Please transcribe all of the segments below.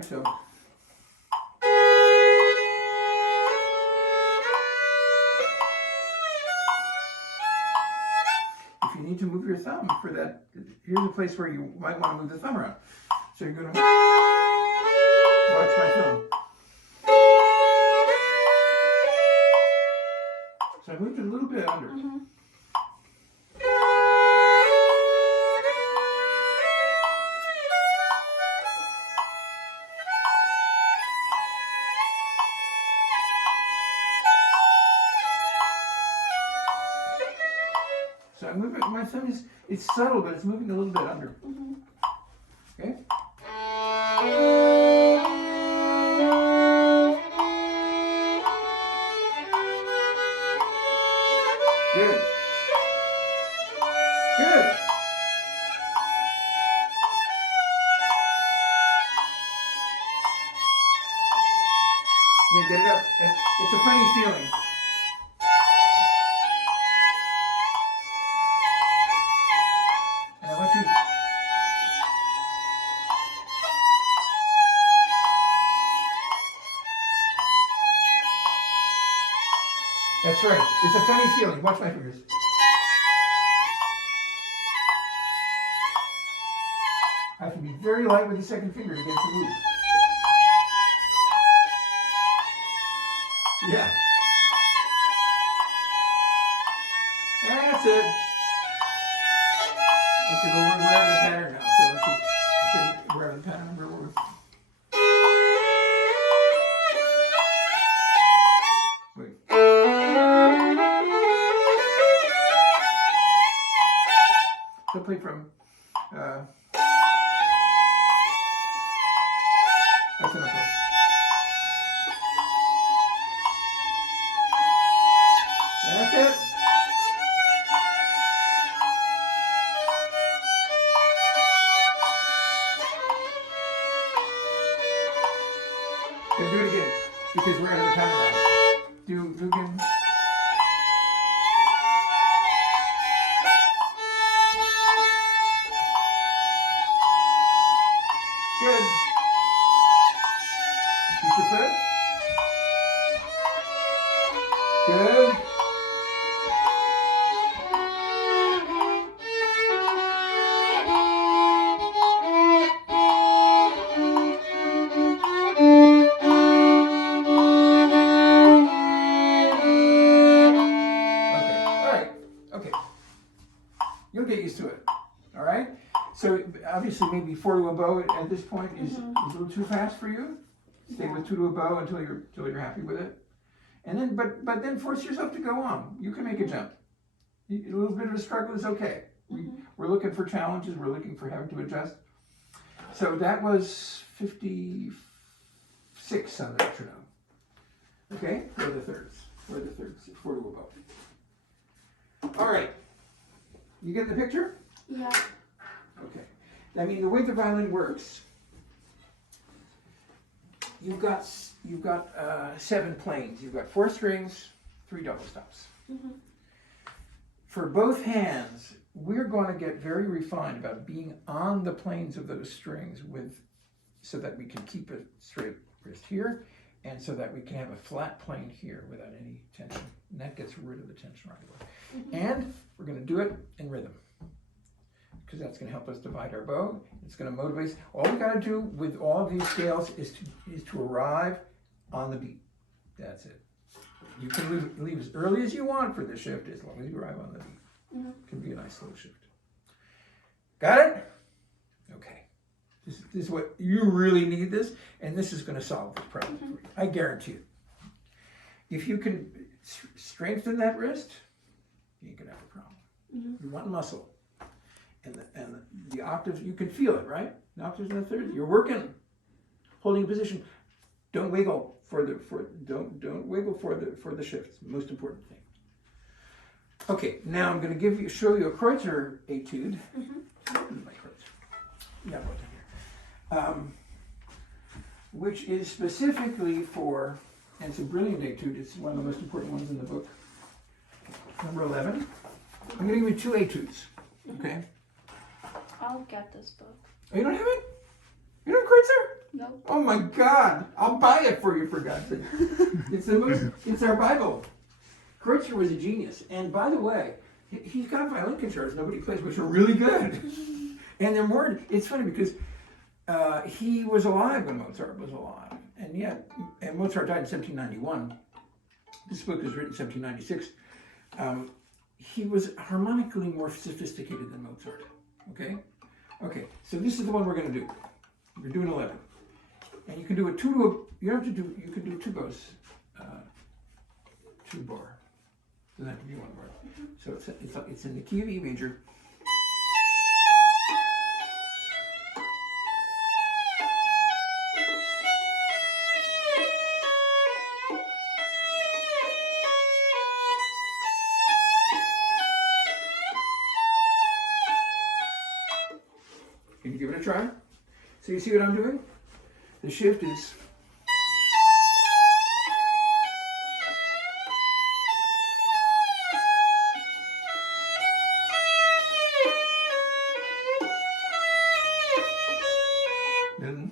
right, so. If you need to move your thumb for that, here's a place where you might want to move the thumb around. So you're going to watch my thumb. So I moved it a little bit under. So I move it, my thumb is, it's subtle, but it's moving a little bit under. Okay? Good. Good. Yeah, get it up. It's a funny feeling. And I want you. That's right. It's a funny feeling. Watch my fingers. I have to be very light with the second finger to get it to move. Yeah. That's it. Okay, but we're out of the pattern now, so we're out of the pattern. Wait. So play from that's enough. That's it. Okay, do it again, because we're out of the pattern now. Do again. Good. Keep your foot. Good. You'll get used to it, all right? So obviously maybe 4 to a bow at this point is a little too fast for you. Stay with 2 to a bow until you're happy with it. And then, but then force yourself to go on. You can make a jump. A little bit of a struggle is okay. We're looking for challenges. We're looking for having to adjust. So that was 56 on the metronome. Okay, for the thirds. 4 to a bow. All right. You get the picture? Yeah. Okay. I mean, the way the violin works, you've got 7 planes. You've got 4 strings, 3 double stops. For both hands, we're going to get very refined about being on the planes of those strings so that we can keep a straight wrist here, and so that we can have a flat plane here without any tension. And that gets rid of the tension right away. And we're going to do it in rhythm, because that's going to help us divide our bow. It's going to motivate us. All we got to do with all of these scales is to arrive on the beat. That's it. You can leave as early as you want for the shift, as long as you arrive on the beat. It can be a nice slow shift. Got it? Okay. This is what you really need this, and this is going to solve this problem for you. I guarantee it. If you can strengthen that wrist, you ain't gonna have a problem. You want muscle, and the octaves, you can feel it, right? The octaves and the thirds. You're working, holding a position. Don't wiggle don't wiggle for the shift. It's the most important thing. Okay, now I'm going to show you a Kreutzer etude. My Kreutzer. Yeah, what's here? Which is specifically for, and it's a brilliant etude. It's one of the most important ones in the book. Number 11. I'm going to give you 2 etudes. Okay. I'll get this book. Oh, you don't have it? You don't have Kreutzer? No. Oh my God! I'll buy it for you, for God's sake. It's our Bible. Kreutzer was a genius, and by the way, he's got violin concertos nobody plays, which are really good. And they're more. It's funny because he was alive when Mozart was alive, and Mozart died in 1791. This book was written in 1796. He was harmonically more sophisticated than Mozart. Okay? Okay, so this is the one we're going to do. We're doing 11. And you can do it you can do two bows, two bar. Doesn't have to be one bar. So it's in the key of E major. Can you give it a try? So you see what I'm doing? The shift is then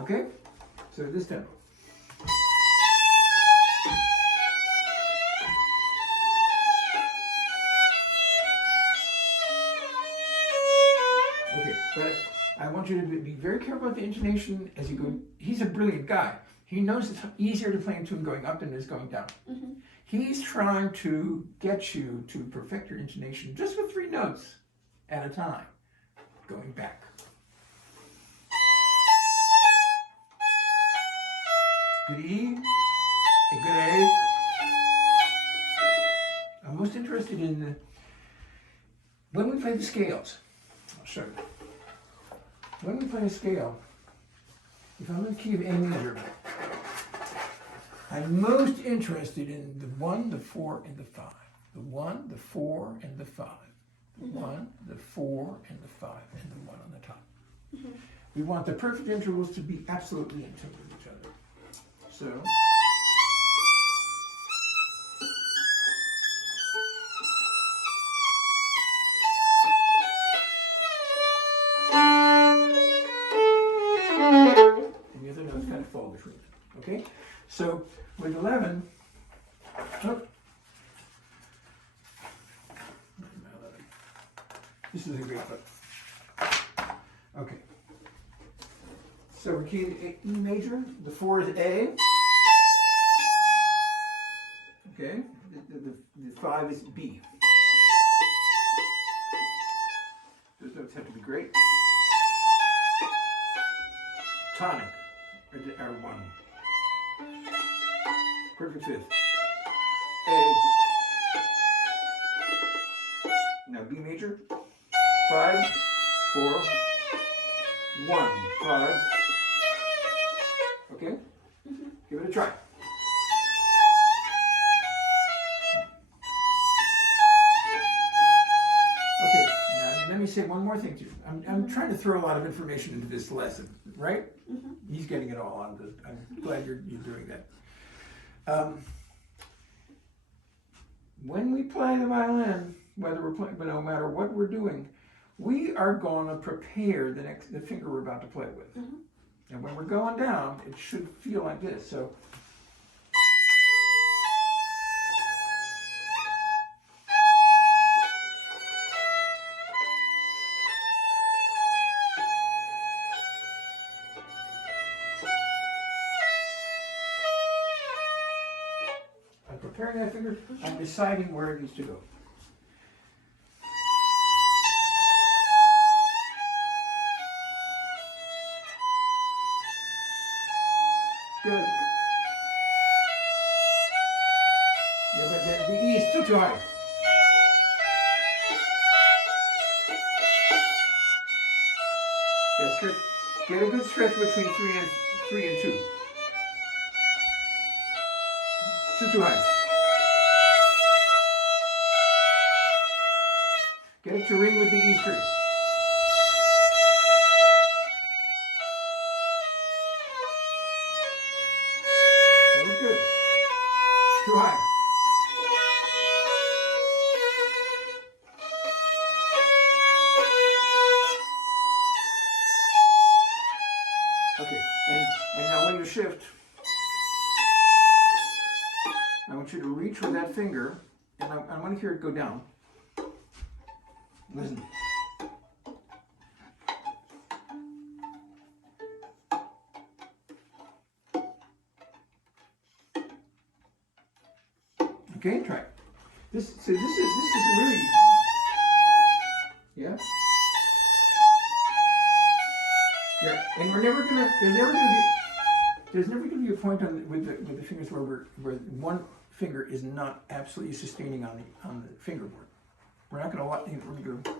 okay? So this tempo. Okay, but I want you to be very careful about the intonation as you go. He's a brilliant guy. He knows it's easier to play a tune going up than it is going down. Mm-hmm. He's trying to get you to perfect your intonation just with 3 notes at a time, going back. Good E, a good A. I'm most interested in when we play the scales. I'll show you. When we play a scale, if I'm in the key of A major, I'm most interested in the 1, the 4, and the 5. The 1, the 4, and the 5. The 1, the 4, and the 5, and the 1 on the top. Mm-hmm. We want the perfect intervals to be absolutely in tune with each other. So. And the other notes kind of fall between them. Okay? So with 11, this is a great book. Okay. So we're keying E major. The 4 is A. Okay. The 5 is B. Those notes have to be great. Tonic are 1. Perfect 5th. A. Now B major. 5, 4, 1, 5. Okay? Mm-hmm. Give it a try. Okay, now let me say one more thing to you. I'm trying to throw a lot of information into this lesson, right? Mm-hmm. He's getting it all on. I'm glad you're doing that. When we play the violin, whether we're playing, no matter what we're doing, we are going to prepare the finger we're about to play with. Mm-hmm. And when we're going down, it should feel like this. So. I'm preparing that finger. I'm deciding where it needs to go. Good. Yeah, but the E is still too high. Yeah, stretch. Get a good stretch between 3 and 2. Still too high. Get it to ring with the E string. That was good. Too high. Okay, and now when you shift, I want you to reach with that finger, and I want to hear it go down. Listen. Okay, try it. This is really, yeah. Yeah, and we're never gonna. There's never gonna be a point with the fingers where one finger is not absolutely sustaining on the fingerboard. We're not gonna let. We're gonna go.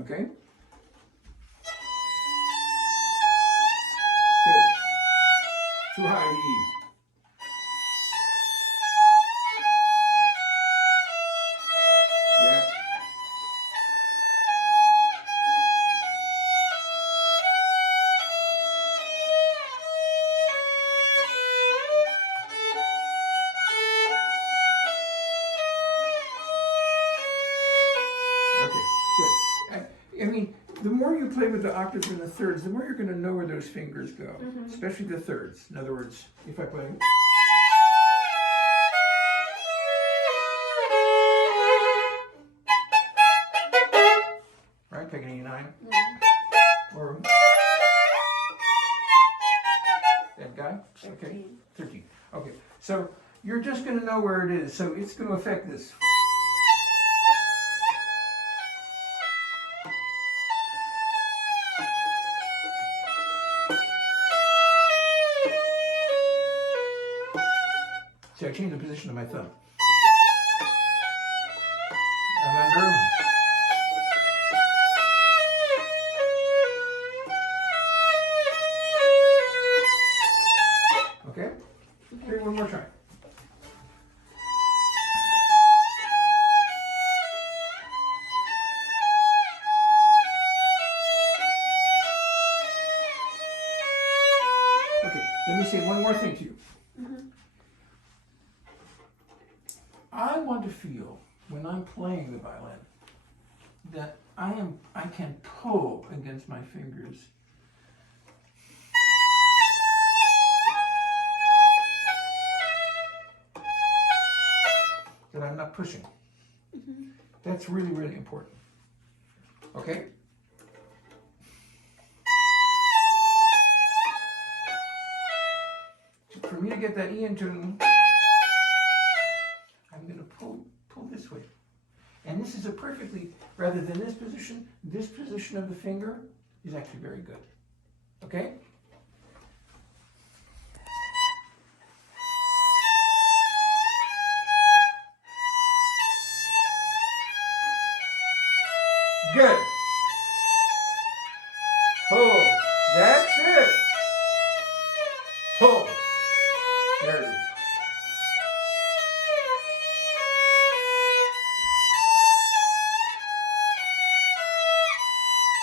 Okay. Good. Too high to E. Yeah. Okay. Good. I mean, the more you play with the octaves and the thirds, the more you're going to know where those fingers go, especially the thirds. In other words, if I play. Right, take an E9. Or that guy? Okay. 13. Okay. So you're just going to know where it is. So it's going to affect this. See, I changed the position of my thumb. I'm under. Okay? Okay, one more try. Okay, let me say one more thing to you. I want to feel, when I'm playing the violin, that I can pull against my fingers. That I'm not pushing. That's really, really important. Okay? For me to get that E in tune, I'm going to pull this way. And this is a perfectly, rather than this position of the finger is actually very good. Okay? Good. Pull. That's it. Pull. There it is.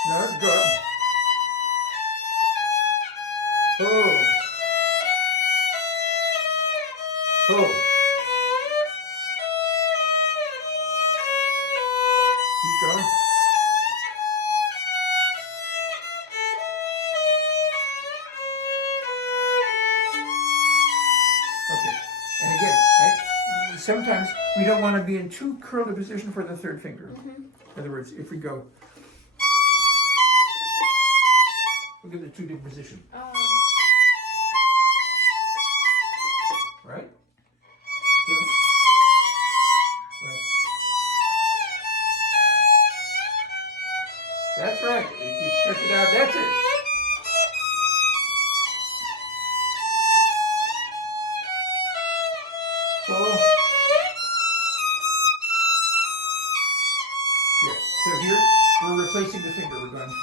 No, go. Pull. Pull. Keep going. Okay. And again, sometimes we don't want to be in too curled a position for the third finger. In other words, if we go, look at the two different positions. Right? So, right. That's right. If you stretch it out, that's it. So, so here, we're replacing the finger. We're going.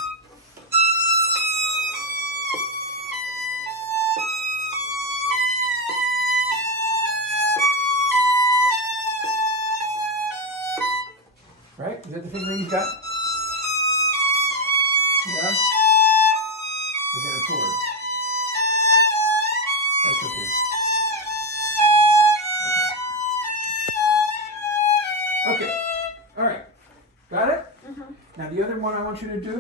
that? Yeah? But then a chord. That's okay. Okay. Okay. All right. Got it? Mhm. Now the other one I want you to do